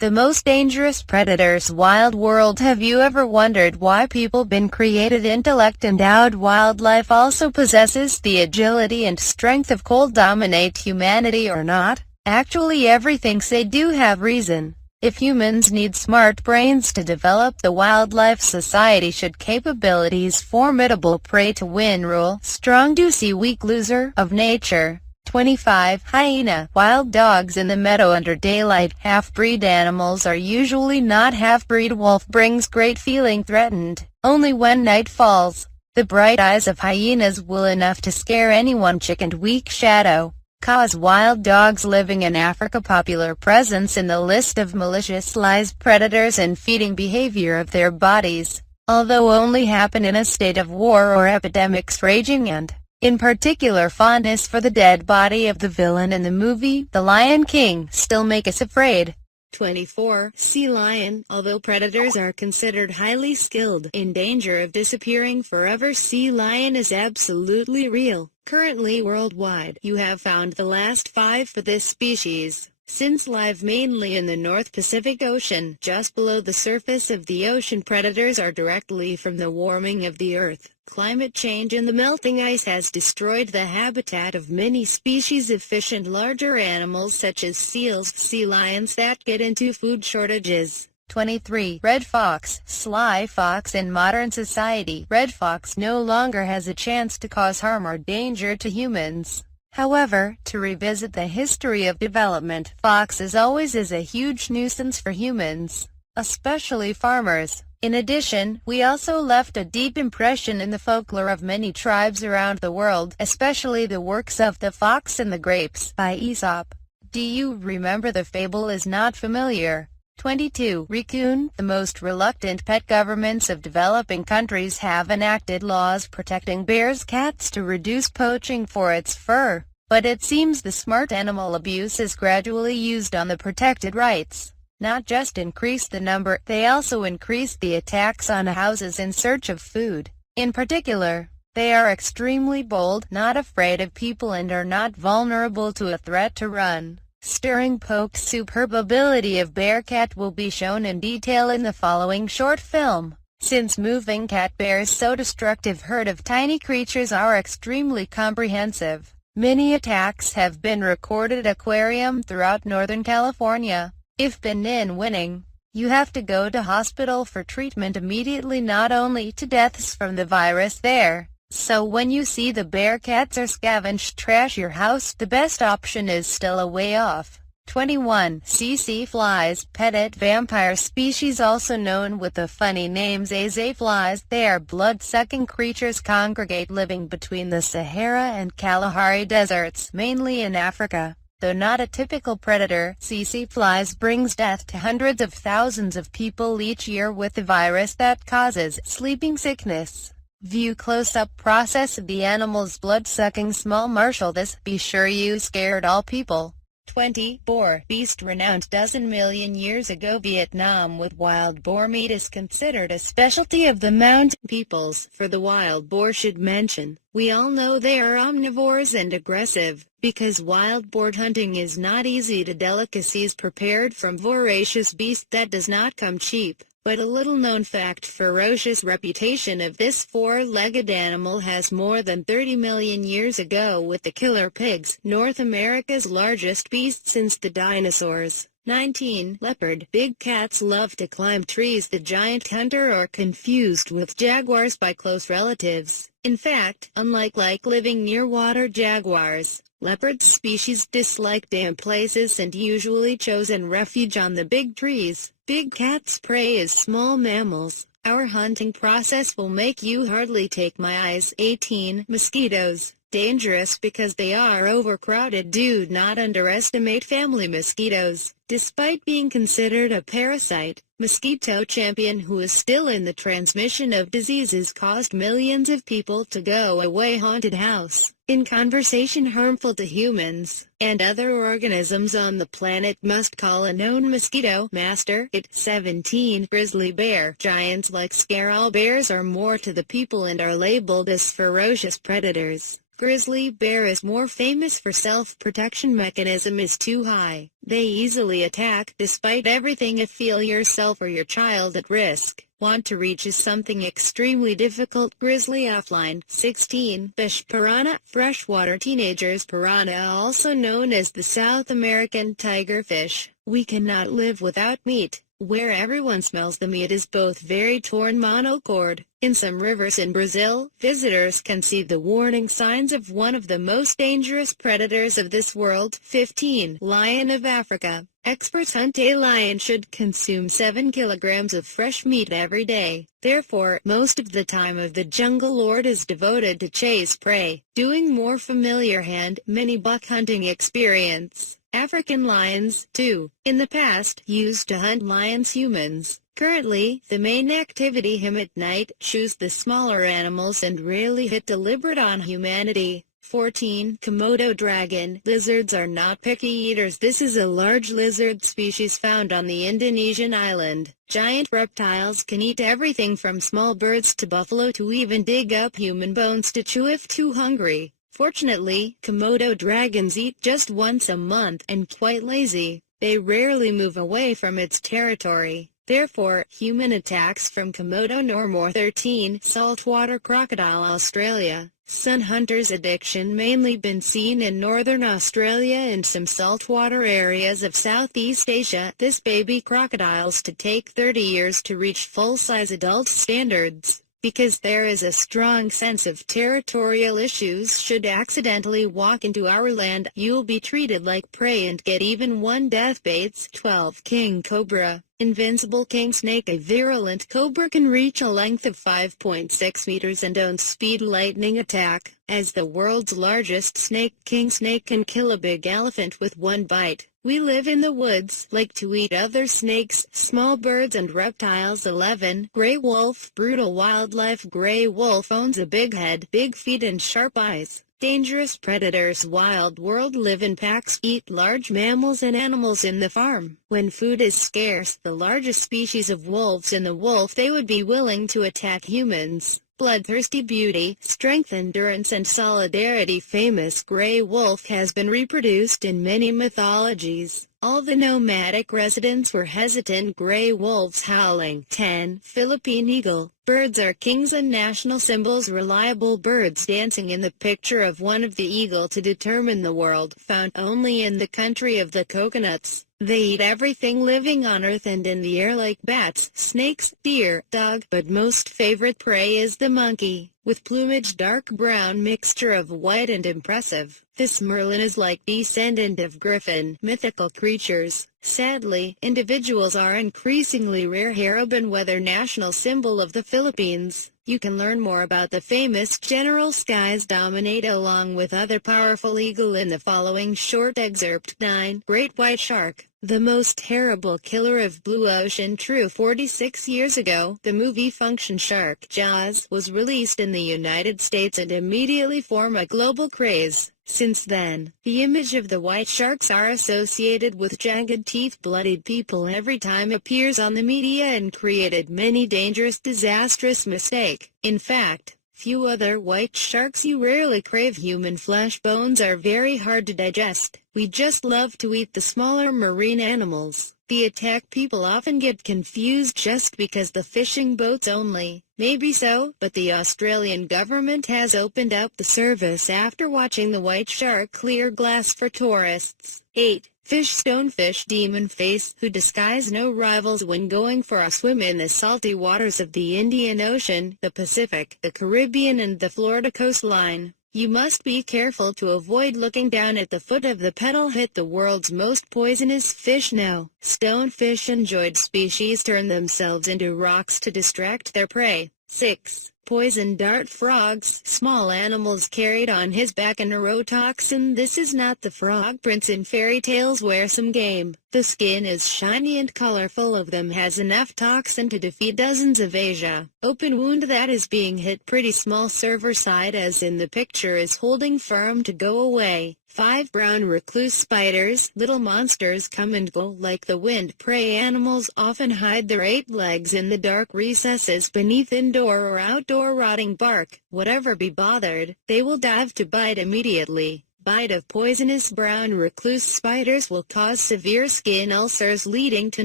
The most dangerous predators. Wild world. Have you ever wondered why people been created intellect-endowed wildlife also possesses the agility and strength of cold dominate humanity or not? Actually everything they do have reason. If humans need smart brains to develop, the wildlife society should capabilities formidable prey to win rule, strong to see weak loser of nature. 25. Hyena. Wild dogs in the meadow under daylight. Half-breed animals are usually not half-breed. Wolf brings great feeling threatened only when night falls. The bright eyes of hyenas will enough to scare anyone. Chicken. Weak shadow. Cause. Wild dogs living in Africa. Popular presence in the list of malicious lies, predators and feeding behavior of their bodies, although only happen in a state of war or epidemics raging, and in particular fondness for the dead body of the villain in the movie The Lion King still make us afraid. 24. Sea lion. Although predators are considered highly skilled, in danger of disappearing forever, sea lion is absolutely real. Currently worldwide, you have found the last 5 for this species. Since live mainly in the North Pacific Ocean, just below the surface of the ocean, predators are directly from the warming of the earth. Climate change and the melting ice has destroyed the habitat of many species of fish and larger animals such as seals, sea lions that get into food shortages. 23. Red fox. Sly fox. In modern society, red fox no longer has a chance to cause harm or danger to humans. However, to revisit the history of development, foxes always is a huge nuisance for humans, especially farmers. In addition, we also left a deep impression in the folklore of many tribes around the world, especially the works of The Fox and the Grapes by Aesop. Do you remember the fable? Is not familiar? 22. Raccoon. The most reluctant pet. Governments of developing countries have enacted laws protecting bears' cats to reduce poaching for its fur, but it seems the smart animal abuse is gradually used on the protected rights. Not just increase the number, they also increase the attacks on houses in search of food. In particular, they are extremely bold, not afraid of people, and are not vulnerable to a threat to run. Stirring poke. Superb ability of bear-cat will be shown in detail in the following short film. Since moving cat bears so destructive herd of tiny creatures are extremely comprehensive, many attacks have been recorded aquarium throughout Northern California. If been in winning, you have to go to hospital for treatment immediately, not only to deaths from the virus there. So when you see the bear cats or scavenge trash your house, the best option is still a way off. 21. Tsetse flies. Petit vampire species also known with the funny names Azae flies. They are blood-sucking creatures congregate living between the Sahara and Kalahari deserts, mainly in Africa. Though not a typical predator, tsetse flies brings death to hundreds of thousands of people each year with the virus that causes sleeping sickness. View close-up process of the animal's blood-sucking small marshal. This be sure you scared all people. 20. Boar. Beast renowned dozen million years ago. Vietnam with wild boar meat is considered a specialty of the mountain peoples. For the wild boar should mention, we all know they are omnivores and aggressive, because wild boar hunting is not easy to delicacies prepared from voracious beast that does not come cheap. But a little-known fact: ferocious reputation of this four-legged animal has more than 30 million years ago with the killer pigs, North America's largest beast since the dinosaurs. 19. Leopard. Big cats love to climb trees. The giant hunter are confused with jaguars by close relatives. In fact, unlike living near water jaguars, leopard species dislike damp places and usually chosen refuge on the big trees. Big cats prey as small mammals. Our hunting process will make you hardly take my eyes. 18. Mosquitoes. Dangerous because they are overcrowded. Do not underestimate family mosquitoes. Despite being considered a parasite, mosquito champion, who is still in the transmission of diseases, caused millions of people to go away haunted house. In conversation harmful to humans and other organisms on the planet. Must call a known mosquito master. 17. Grizzly bear. Giants like scarl bears are more to the people and are labeled as ferocious predators. Grizzly bear is more famous for self-protection mechanism is too high. They easily attack despite everything if feel yourself or your child at risk. Want to reach is something extremely difficult. Grizzly offline. 16. Fish piranha. Freshwater teenagers piranha, also known as the South American tigerfish. We cannot live without meat. Where everyone smells the meat is both very torn monochord. In some rivers in Brazil, visitors can see the warning signs of one of the most dangerous predators of this world. 15. Lion of Africa. Experts hunt a lion should consume 7 kilograms of fresh meat every day. Therefore, most of the time of the jungle lord is devoted to chase prey, doing more familiar many buck hunting experience. African lions, too, in the past, used to hunt lions humans. Currently, the main activity him at night, choose the smaller animals and rarely hit deliberate on humanity. 14. Komodo dragon. Lizards are not picky eaters. This is a large lizard species found on the Indonesian island. Giant reptiles can eat everything from small birds to buffalo to even dig up human bones to chew if too hungry. Fortunately, Komodo dragons eat just once a month and quite lazy. They rarely move away from its territory. Therefore, human attacks from Komodo no more. 13. Saltwater crocodile. Australia. Sun hunters' addiction mainly been seen in northern Australia and some saltwater areas of Southeast Asia. This baby crocodiles to take 30 years to reach full-size adult standards. Because there is a strong sense of territorial issues. Should accidentally walk into our land, you'll be treated like prey and get even one death. Baits. 12. King cobra. Invincible king snake. A virulent cobra can reach a length of 5.6 meters and owns speed lightning attack. As the world's largest snake, king snake can kill a big elephant with one bite. We live in the woods, like to eat other snakes, small birds and reptiles. 11. Gray wolf. Brutal wildlife. Gray wolf owns a big head, big feet and sharp eyes. Dangerous predators. Wild world. Live in packs, eat large mammals and animals in the farm. When food is scarce, the largest species of wolves in the wolf, they would be willing to attack humans. Bloodthirsty beauty, strength, endurance and solidarity. Famous gray wolf has been reproduced in many mythologies. All the nomadic residents were hesitant. Gray wolves howling. 10. Philippine eagle. Birds are kings and national symbols. Reliable birds dancing in the picture of one of the eagle to determine the world. Found only in the country of the coconuts. They eat everything living on earth and in the air like bats, snakes, deer, dog, but most favorite prey is the monkey, with plumage dark brown mixture of white and impressive. This merlin is like descendant of griffin, mythical creatures. Sadly, individuals are increasingly rare. Haraban weather national symbol of the Philippines. You can learn more about the famous General Skies Dominate along with other powerful eagle in the following short excerpt. 9. Great white shark. The most terrible killer of blue ocean. True. 46 years ago, the movie Function Shark Jaws was released in the United States and immediately formed a global craze. Since then, the image of the white sharks are associated with jagged teeth, bloodied people every time appears on the media and created many dangerous, disastrous mistake. In fact, few other white sharks. You rarely crave human flesh. Bones are very hard to digest. We just love to eat the smaller marine animals. The attack people often get confused just because the fishing boats only. Maybe so, but the Australian government has opened up the service after watching the white shark clear glass for tourists. 8. Fish stonefish demon face, who disguise no rivals when going for a swim in the salty waters of the Indian Ocean, the Pacific, the Caribbean and the Florida coastline. You must be careful to avoid looking down at the foot of the pedal. Hit the world's most poisonous fish now. Stonefish enjoyed species turn themselves into rocks to distract their prey. 6. Poison dart frogs. Small animals carried on his back a neurotoxin. This is not the frog prince in fairy tales where some game. The skin is shiny and colorful of them has enough toxin to defeat dozens of Asia. Open wound that is being hit pretty small. Server side as in the picture is holding firm to go away. 5. Brown recluse spiders. Little monsters come and go like the wind. Prey animals often hide their 8 legs in the dark recesses beneath indoor or outdoor rotting bark. Whatever be bothered, they will dive to bite immediately. Bite of poisonous brown recluse spiders will cause severe skin ulcers leading to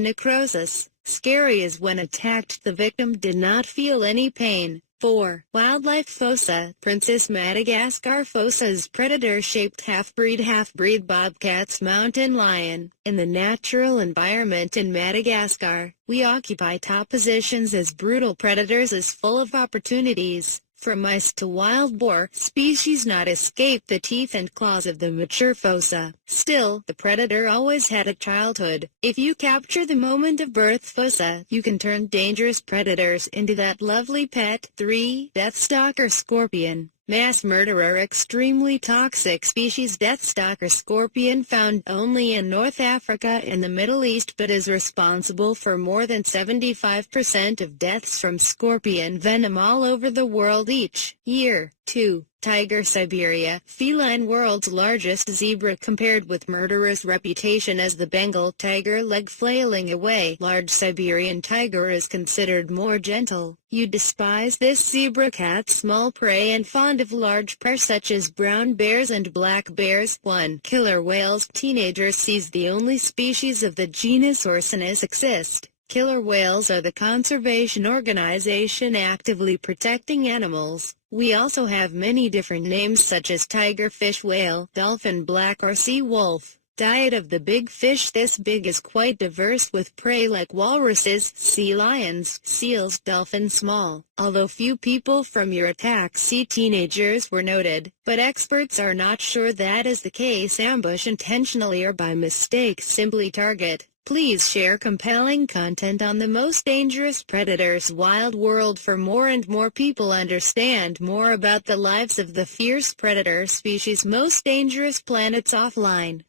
necrosis. Scary is when attacked the victim did not feel any pain. 4. Wildlife fossa. Princess Madagascar fossa is predator-shaped half-breed bobcat's mountain lion. In the natural environment in Madagascar, we occupy top positions as brutal predators is full of opportunities. From mice to wild boar, species not escape the teeth and claws of the mature fossa. Still, the predator always had a childhood. If you capture the moment of birth fossa, you can turn dangerous predators into that lovely pet. 3. Deathstalker scorpion. Mass murderer. Extremely toxic species Deathstalker scorpion found only in North Africa and the Middle East, but is responsible for more than 75% of deaths from scorpion venom all over the world each year. 2. Tiger Siberia. Feline. World's largest zebra compared with murderer's reputation as the Bengal tiger leg flailing away. Large Siberian tiger is considered more gentle. You despise this zebra cat, small prey and fond of large prey such as brown bears and black bears. 1. Killer whales. Teenagers sees the only species of the genus Orcinus exist. Killer whales are the conservation organization actively protecting animals. We also have many different names such as tigerfish whale, dolphin black or sea wolf. Diet of the big fish. This big is quite diverse with prey like walruses, sea lions, seals, dolphin small. Although few people from your attack sea teenagers were noted, but experts are not sure that is the case. Ambush intentionally or by mistake. Simply target. Please share compelling content on the most dangerous predators wild world for more and more people understand more about the lives of the fierce predator species most dangerous planets offline.